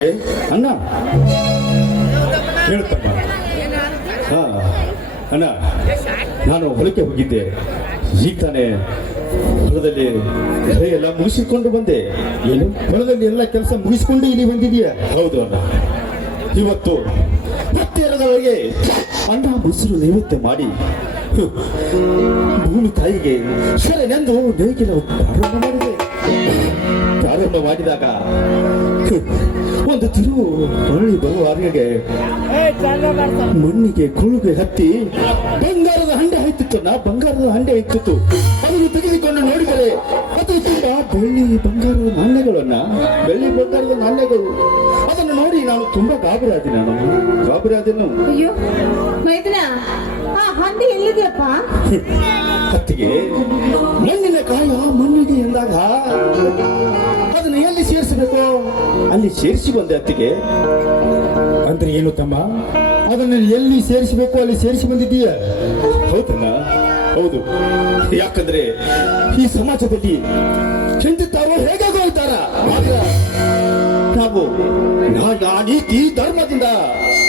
ಅಣ್ಣ. ಹೇಳ್ತಮ್ಮ. ಹಾ, ಅಣ್ಣ, ನಾನು ಹೊಲಕ್ಕೆ ಹೋಗಿದ್ದೆ. ಈಗ ತಾನೇ ಹೊಲದಲ್ಲಿ ಹೊಲ ಎಲ್ಲ ಮುಗಿಸಿಕೊಂಡು ಬಂದೆ. ಏನು? ಹೊಲದಲ್ಲಿ ಎಲ್ಲ ಕೆಲಸ ಮುಗಿಸಿಕೊಂಡು ಇಲ್ಲಿ ಬಂದಿದೀಯ ಹೌದು ಅಣ್ಣ. ಇವತ್ತು ಹತ್ತಿರದವರೆಗೆ ಅಣ್ಣ ಮುಸುರು ನೈವೇದ್ಯ ಮಾಡಿ ಭೂಮಿ ತಾಯಿಗೆ ನಂದು ನೇಗಿಲ ಪ್ರಾರಂಭ ಮಾಡಿದೆ. ಪ್ರಾರಂಭ ಮಾಡಿದಾಗ ಒಂದು ತಿರುವು ಮರಳಿ ಬರುವಾರಿಗೆ ಮಣ್ಣಿಗೆ ಕುಳುಗೆ ಹತ್ತಿ ಬಂಗಾರದ ಹಂಡೆ ಆಯ್ತಿತ್ತು ನಾ ಬಂಗಾರದ ಹಂಡೆ ಇತ್ತಿತ್ತು ಅದನ್ನು ತೆಗೆದುಕೊಂಡು ನೋಡಿದರೆ ಅದು ತುಂಬಾ ಬೆಳ್ಳಿ ಬಂಗಾರದ ನಾಣ್ಯಗಳನ್ನ ಬೆಳ್ಳಿ ಬಂಗಾರದ ನಾಣ್ಯಗಳು. ಅದನ್ನು ನೋಡಿ ನಾನು ತುಂಬಾ ಗಾಬರಿ ಆದೆ ನಾನು. ಗಾಬರಿ ಆದೆನು ಅಯ್ಯೋ ಮೈದನ ಆ ಹಂದಿ ಎಲ್ಲಿದೆಯಪ್ಪ? ಹತ್ತಿಗೆ ಮಣ್ಣಿನ ಕಾಯ ಮಣ್ಣಿಗೆ ಎಂದಾಗ ಅದನ್ನು ಎಲ್ಲಿ ಸೇರಿಸಬೇಕು ಅಲ್ಲಿ ಸೇರಿಸಿ ಬಂದೆ ಅತ್ತಿಗೆ. ಅಂದ್ರೆ ಏನು ತಮ್ಮ? ಅದನ್ನ ಎಲ್ಲಿ ಸೇರಿಸಬೇಕು ಅಲ್ಲಿ ಸೇರಿಸಿ ಬಂದಿದ್ದೀಯ? ಹೌದಣ್ಣ ಹೌದು. ಯಾಕಂದ್ರೆ ಈ ಸಮಾಜದಲ್ಲಿ ಹೆಂಡತಿ ತಾವು ಹೇಗಾಗೋ ನಾವು ನೀತಿ ಧರ್ಮದಿಂದ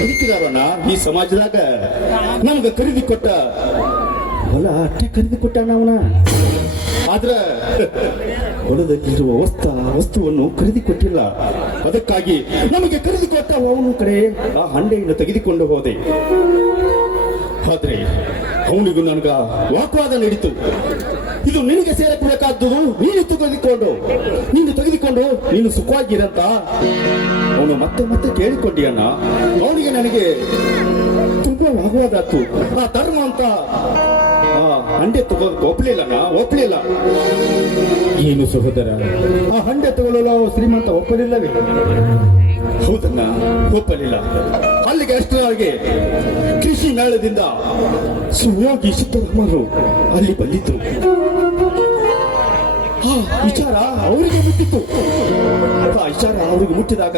ಬದುಕಿದಾರಣ್ಣ. ಈ ಸಮಾಜದಾಗ ನಮ್ಗೆ ಖರೀದಿ ಕೊಟ್ಟ ಹೊಲ ಅಟ್ಟೆ ಖರೀದಿ ಕೊಟ್ಟ ಅವನ ಆದ್ರ ಹೊಲದಲ್ಲಿರುವ ವಸ್ತ, ವಸ್ತುವನ್ನು ಖರೀದಿ ಕೊಟ್ಟಿಲ್ಲ ಅದಕ್ಕಾಗಿ ನಮಗೆ ಖರೀದಿ ಕೊಟ್ಟ ಅವನು ಕಡೆ ಆ ಹಂಡೆಯನ್ನು ತೆಗೆದುಕೊಂಡು ಹೋದೆ. ಆದ್ರೆ ಅವನಿಗೂ ನನಗ ವಾಕ್ವಾದ ನಡೀತು. ಇದು ನಿನಗೆ ಸೇರಬೇಕಾದ್ದು ನೀನು ತೆಗೆದುಕೊಂಡು ನೀನು ತೆಗೆದುಕೊಂಡು, ನೀನು ಸುಖವಾಗಿರಂತ. ಅವನು ಮತ್ತೆ ಮತ್ತೆ ಕೇಳಿಕೊಂಡಿಯಣ್ಣ, ಅವನಿಗೆ ನನಗೆ ತುಂಬಾ ವಾಗ್ವಾದ ಆ ಧರ್ಮ ಅಂತ ಹಂಡೆ ತಗೋದಕ್ಕೆ ಒಪ್ಲಿಲ್ಲಣ್ಣ ಒಪ್ಲಿಲ್ಲ. ಏನು ಸಹೋದರ? ಆ ಹಂಡೆ ತಗೊಳ್ಳಲು ಅವ ಶ್ರೀಮಂತ ಒಪ್ಪಲಿಲ್ಲವೇ? ಹೌದಣ್ಣ ಒಪ್ಪಲಿಲ್ಲ. ಅಲ್ಲಿಗೆ ಅಷ್ಟರಾಗಿ ಕೃಷಿ ಮೇಳದಿಂದ ಸುಮಾರು ಸಿದ್ದರಾಮರು ಅಲ್ಲಿ ಬಂದಿದ್ರು. ಆ ವಿಚಾರ ಅವರಿಗೆ ಮುಟ್ಟಿತ್ತು. ಆ ವಿಚಾರ ಅವರಿಗೆ ಮುಟ್ಟಿದಾಗ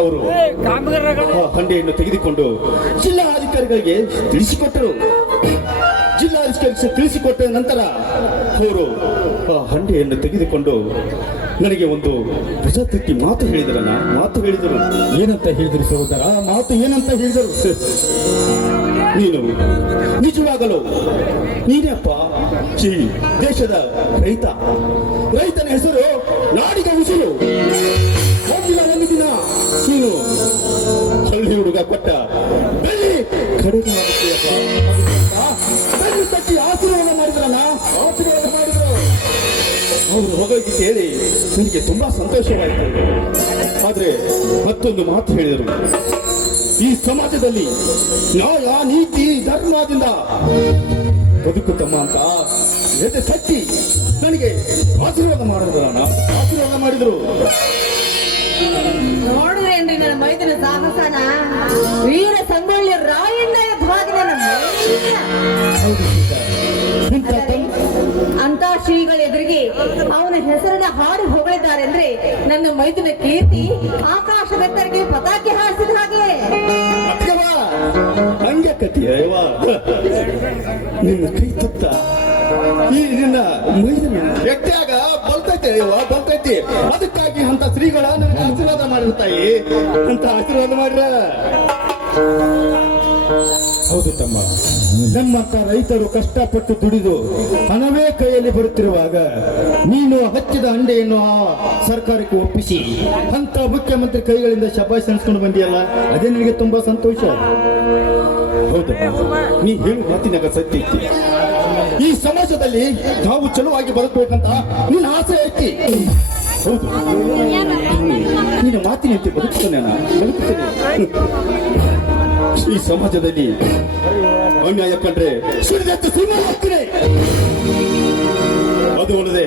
ಅವರು ಹಂಡೆಯನ್ನು ತೆಗೆದುಕೊಂಡು ಜಿಲ್ಲಾ ಅಧಿಕಾರಿಗಳಿಗೆ ತಿಳಿಸಿಕೊಟ್ಟರು. ಜಿಲ್ಲಾಧಿಕಾರಿ ತಿಳಿಸಿಕೊಟ್ಟ ನಂತರ ಅವರು ಆ ಹಂಡೆಯನ್ನು ತೆಗೆದುಕೊಂಡು ನನಗೆ ಒಂದು ಪ್ರಜಾತಕ್ಕೆ ಮಾತು ಹೇಳಿದ್ರಲ್ಲ ಮಾತು ಹೇಳಿದರು. ಏನಂತ ಹೇಳಿದ್ರು ಸಹೋದರ? ಮಾತು ಏನಂತ ಹೇಳಿದರು? ನೀನು ನಿಜವಾಗಲು? ನೀನಪ್ಪ, ಈ ದೇಶದ ರೈತ. ರೈತನ ಹೆಸರು ನಾಡಿದ ಉಸಿರು. ಒಂದು ದಿನ. ನೀನು ಹಳ್ಳಿ ಹುಡುಗ ಕೊಟ್ಟ ಬೆಳ್ಳಿ ಕಡಿಮೆ. ನನಗೆ ತುಂಬಾ ಸಂತೋಷವಾಯಿತು. ಆದ್ರೆ ಮತ್ತೊಂದು ಮಾತು ಹೇಳಿದರು. ಈ ಸಮಾಜದಲ್ಲಿ ನ್ಯಾಯ ನೀತಿ ಧರ್ಮದಿಂದ ಬದುಕುತ್ತಮ್ಮ ಅಂತ ಎದೆ ತಟ್ಟಿ ನನಗೆ ಆಶೀರ್ವಾದ ಮಾಡಿದ್ರು ಅಣ್ಣ. ಆಶೀರ್ವಾದ ಮಾಡಿದ್ರು. ನೋಡಿದ್ರೇನ್ರಿ ನನ್ನ ಮೈದನ ಸಾಹಸನ? ವೀರ ಸಂಗೊಳ್ಳಿ ರಾಯಣ್ಣ ಎದ್ದುವಾಗಿ ನನ್ನ. ಇಂಥ ಅಂತ ಶ್ರೀಗಳ ಎದುರಿಗೆ ಅವನ ಹೆಸರನ್ನ ಹಾಡಿ ಹೊಗಳಿದ್ದಾರೆ ಅಂದ್ರೆ ನನ್ನ ಮೈದಿನ ಕೀರ್ತಿ ಆಕಾಶದತ್ತರಿಗೆ ಪತಾಕೆ ಹಾರಿಸಿದ ಹಾಗೆ. ಹಂಗೆ ಕತಿ ಅಯ್ಯವ ನಿನ್ನ ಕೈ ತಪ್ಪ ಈ ನಿನ್ನ ವ್ಯಕ್ತಿಯಾಗ ಬಲ್ತೈತೆ ಬಲ್ತೈತಿ. ಅದಕ್ಕಾಗಿ ಅಂತ ಶ್ರೀಗಳ ನನಗೆ ಆಶೀರ್ವಾದ ಮಾಡಿರ್ತಾಯಿ ತಾಯಿ. ಅಂತ ಆಶೀರ್ವಾದ ಮಾಡ್ರ? ಹೌದು ತಮ್ಮ. ನಮ್ಮಂತ ರೈತರು ಕಷ್ಟಪಟ್ಟು ದುಡಿದು ಹಣವೇ ಕೈಯಲ್ಲಿ ಬರುತ್ತಿರುವಾಗ ನೀನು ಹಚ್ಚಿದ ಅಂಡೆಯನ್ನು ಆ ಸರ್ಕಾರಕ್ಕೆ ಒಪ್ಪಿಸಿ. ಅಂತ ಮುಖ್ಯಮಂತ್ರಿ ಕೈಗಳಿಂದ ಶಬಾಯಿಸಿ ಅನ್ಸ್ಕೊಂಡು ಬಂದಿಯಲ್ಲ, ಅದೇ ನಿನಗೆ ತುಂಬಾ ಸಂತೋಷ? ಹೌದು. ನೀ ಹೇಳು ಮಾತಿನಾಗ ಸತ್ಯ ಈ ಸಮಾಜದಲ್ಲಿ ನಾವು ಚಲುವಾಗಿ ಬದುಕಬೇಕಂತ ನಿನ್ನ ಆಸೆ ಐತಿ. ಹೌದು. ನಿನ್ನ ಮಾತಿನಂತೆ ಬದುಕ್ತೇನೆ ನಾನು ಬದುಕುತ್ತೇನೆ ಈ ಸಮಾಜದಲ್ಲಿ ಅನ್ಯಾಯ ಕಂಡ್ರೆ ಸಿಡಿದೆತ್ತು ಸುಮ್ಮನೆ ಅದು ಅಲ್ಲದೆ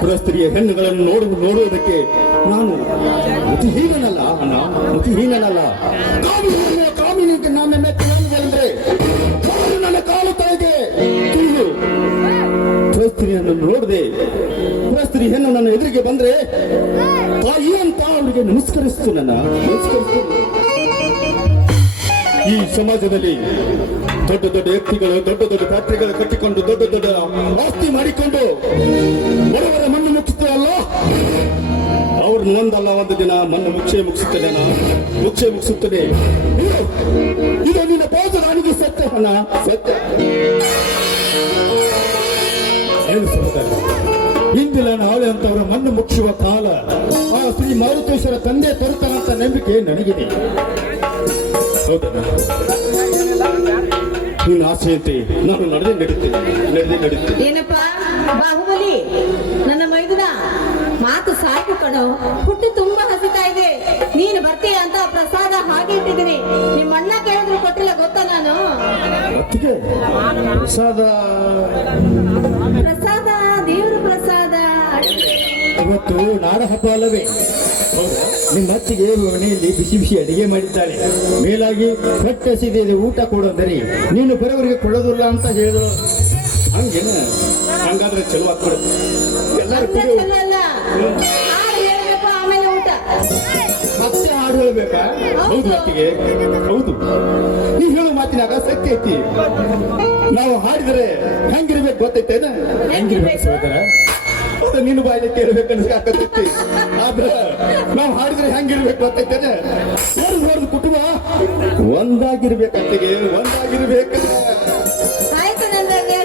ಪುರಸ್ತ್ರೀಯ ಹೆಣ್ಣುಗಳನ್ನು ನೋಡು, ನೋಡುವುದಕ್ಕೆ ನಾನು ಮತಿಹೀನನಲ್ಲ, ಅಣ್ಣ, ಮತಿಹೀನನಲ್ಲ. ಕಾಮಿನಿ ಕಾಮಿನಿಗೆ ನೋಡದೆ ಪುರಸ್ತ್ರೀ ಹೆಣ್ಣು ನನ್ನ ಎದುರಿಗೆ ಬಂದ್ರೆ ತಾಯಿ ಅಂತ ಅವರಿಗೆ ನಮಸ್ಕರಿಸ್ತು ನನ್ನ, ನಮಸ್ಕರಿಸ್ತು. ಈ ಸಮಾಜದಲ್ಲಿ ದೊಡ್ಡ ದೊಡ್ಡ ವ್ಯಕ್ತಿಗಳು ದೊಡ್ಡ ದೊಡ್ಡ ಫ್ಯಾಕ್ಟರಿಗಳು ಕಟ್ಟಿಕೊಂಡು, ದೊಡ್ಡ ದೊಡ್ಡ ಆಸ್ತಿ ಮಾಡಿಕೊಂಡು ಬಡವರ ಮಣ್ಣು ಮುಗಿಸ್ತಾರಲ್ಲ ಅವರು ಅವ್ರನ್ನ ಒಂದಲ್ಲ, ಒಂದು ದಿನ ಮಣ್ಣು ಮುಕ್ಷೆ ಮುಗಿಸುತ್ತದೆ ಮುಕ್ಷೆ ಮುಗಿಸುತ್ತದೆ. ಇದು ನಿನ್ನ ಬೋದು ನನಗೆ ಸತ್ಯ ಹಣ ಸತ್ಯ. ಇಂದಿಲ್ಲ ನಾಳೆ ಅಂತವರ ಮಣ್ಣು ಮುಚ್ಚುವ ಕಾಲ. ಆ ಶ್ರೀ ಮಾರುತೇಶ್ವರ ತಂದೆ ತರುತ್ತಾನಂತ ನಂಬಿಕೆ ನನಗಿದೆ. ಹೌದಾ? ನಿನ್ನ ಆಸೆಯಂತೆ. ನಾನು ನಡೆದೇ ನಡೀತೀನಿ ನಡೆದೇ ನಡೀತೀನಿ ಏನಪ್ಪ? ಬಾಹುಬಲಿ ನನ್ನ ಮೈದುನ ಮಾತು ಸಾಕು ಕಣೋ. ಹುಟ್ಟು ತುಂಬಾ ಹಸಿತಾ ಇದೆ. ನೀನು ಬರ್ತೀಯ ಅಂತ ಪ್ರಸಾದ ಹಾಗೆ ಇಟ್ಟಿದ್ದೀನಿ ನಿಮ್ಮ ಅಣ್ಣ ಕೇಳಿದ್ರು ಕೊಟ್ಟಿಲ್ಲ ಗೊತ್ತಾ ನಾನು? ಪ್ರಸಾದ ಪ್ರಸಾದ ಇವತ್ತು ನಾಡ ಹಬ್ಬ ಅಲ್ಲವೇ ನಿಮ್ಮ ಅತ್ತಿಗೆ ಮನೆಯಲ್ಲಿ ಬಿಸಿ ಬಿಸಿ ಅಡಿಗೆ ಮಾಡಿದ್ದಾಳೆ. ಮೇಲಾಗಿ ಹೊಟ್ಟೆ ಹಸಿದಿದೆ ಊಟ ಕೊಡೋದರೆ ನೀನು ಬರೋವರಿಗೆ ಕೊಡೋದಿಲ್ಲ ಅಂತ ಹೇಳಿದ್ರು ಹಂಗೇನು? ಹಂಗಾದ್ರೆ ಚಲೋ ಆಗ್ತದೆ. ಎಲ್ಲರೂ ಮತ್ತೆ ಹಾಡು ಹೇಳ್ಬೇಕಾ? ಹೌದು. ಅತ್ತಿಗೆ. ಹೌದು. ನೀ ಹೇಳೋ ಮಾತಿನಾಗ ಸತ್ಯ ಐತಿ. ನಾವು ಹಾಡಿದರೆ ಹೆಂಗಿರ್ಬೇಕು ಗೊತ್ತೈತೇನ? ಹೆಂಗಿರ್ಬೇಕು ಸಹೋದರ? ಅದು ನಿನ್ನ ಕೇಳಬೇಕು ಅನ್ಸ್ಕಾಕತ್ತೈತಿ ಆದ್ರ ನಾವು ಹಾಡಿದ್ರೆ ಹೆಂಗಿರ್ಬೇಕು ಗೊತ್ತೈತೇನೆ? ಹೊರದು ಹೊರದು ಕುಟುಂಬ. ಒಂದಾಗಿರ್ಬೇಕಂತಿಗೆ ಒಂದಾಗಿರ್ಬೇಕು Thank ನಂದಕ್ಕೆ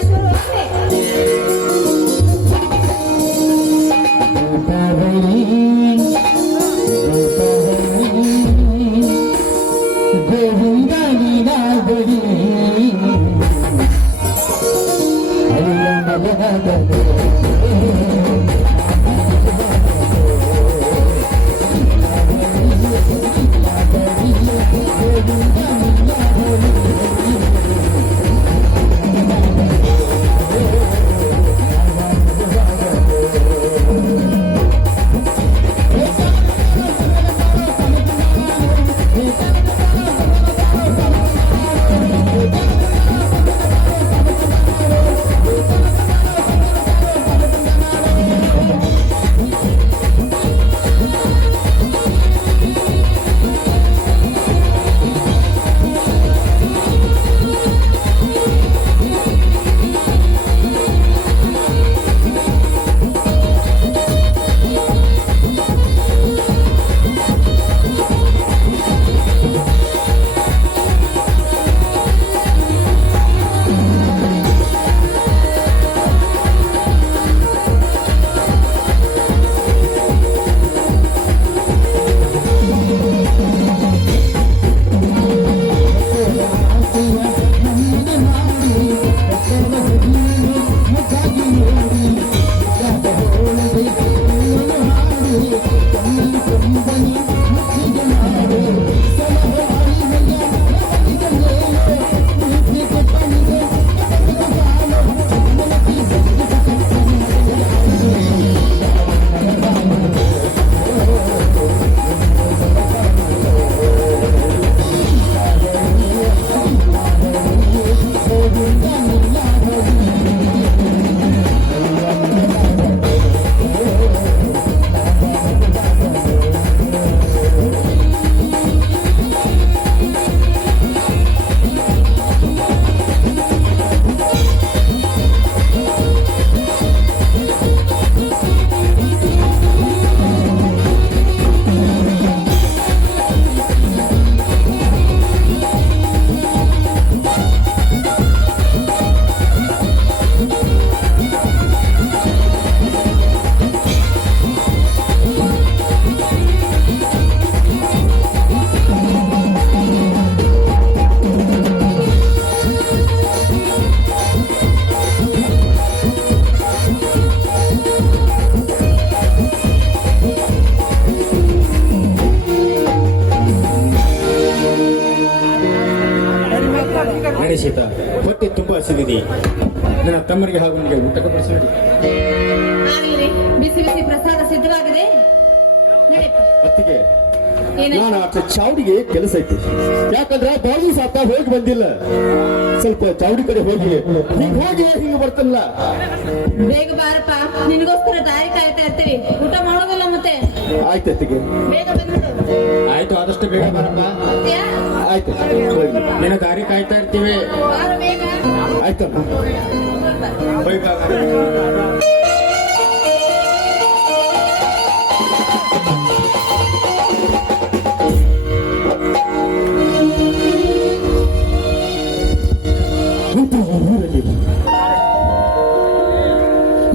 ತಮ್ಮನಿಗೆ ಹಾಗೂ ನನಗೆ ಊಟಕ್ಕೆ ಬಡಿಸಿಡಿ ಬಿಸಿ ಬಿಸಿ ಪ್ರಸಾದ ಸಿದ್ಧವಾಗಿದೆ. ನಡೆಯಪ್ಪ ಅತ್ತಿಗೆ ನಾನು ಆ ಚಾವಡಿಗೆ ಕೆಲಸ ಐತಿ ಯಾಕಂದ್ರೆ ಬಾಜು ಸಾತ ಹೋಗಿ ಬಂದಿಲ್ಲ. ಸ್ವಲ್ಪ ಚಾವಡಿ ಕಡೆ ಹೋಗಿ. ಹಿಂಗ್ ಹೋಗಿ ಹಿಂಗ್ ಬರ್ತಲ್ಲ. ಬೇಗ ಬಾರಪ್ಪ. ನಿನಗೋಸ್ಕರ ದಾರಿ ಕಾಯ್ತಾ ಇರ್ತೀವಿ. ಊಟ ಮಾಡೋದಿಲ್ಲ ಮತ್ತೆ? ಆಯ್ತು ಅತ್ತಿಗೆ. ಬೇಗ ಆಯ್ತು ಆದಷ್ಟು ಬೇಗ ಬರಪ್ಪ? ಆಯ್ತು. ನಿನ್ನ ದಾರಿ ಕಾಯ್ತಾ ಇರ್ತೀವಿ. ಬೇಗ. ಆಯ್ತಮ್ಮ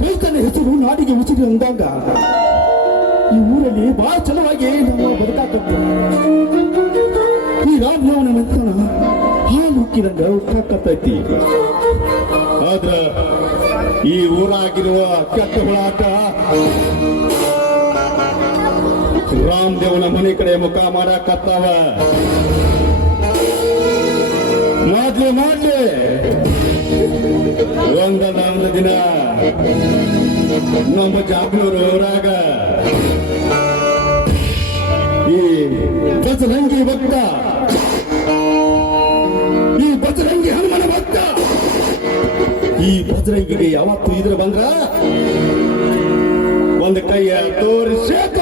ರೈತನ ಹೆಸರು ನಾಡಿಗೆ ಉಚಿತ ಅಂದಾಗ ಈ ಊರಲ್ಲಿ ಬಹಳ ಚಲವಾಗಿ ನಾವು ಬದುಕಾಗ್ತದೆ ಈ ರಾಮನವನ ಮಂತ್ರ ಹಾಲು ಉಕ್ಕಿದಂಗ ಉಕ್ಕಾಕತ್ತೈತಿ ಆದ್ರ ಈ ಊರಾಗಿರುವ ಕೆಟ್ಟ ಹುಳಾಟ ರಾಮದೇವನ ಮನೆ ಕಡೆ ಮುಖ ಮಾಡಾಕತ್ತಾವ. ಮಾಡ್ಲಿ ಮಾಡ್ಲಿ. ಒಂದಲ್ಲ ಒಂದು ದಿನ ನಮ್ಮ ಜಾಬ್ನೂರು ಊರಾಗ ಈ ಬಸರಂಗಿ ಭಕ್ತ ಈ ಬಜರಂಗಿಗೆ ಯಾವತ್ತು ಇದ್ರೆ ಬಂದ್ರ? ಒಂದು ಕೈಯ ತೋರಿಸೇಕ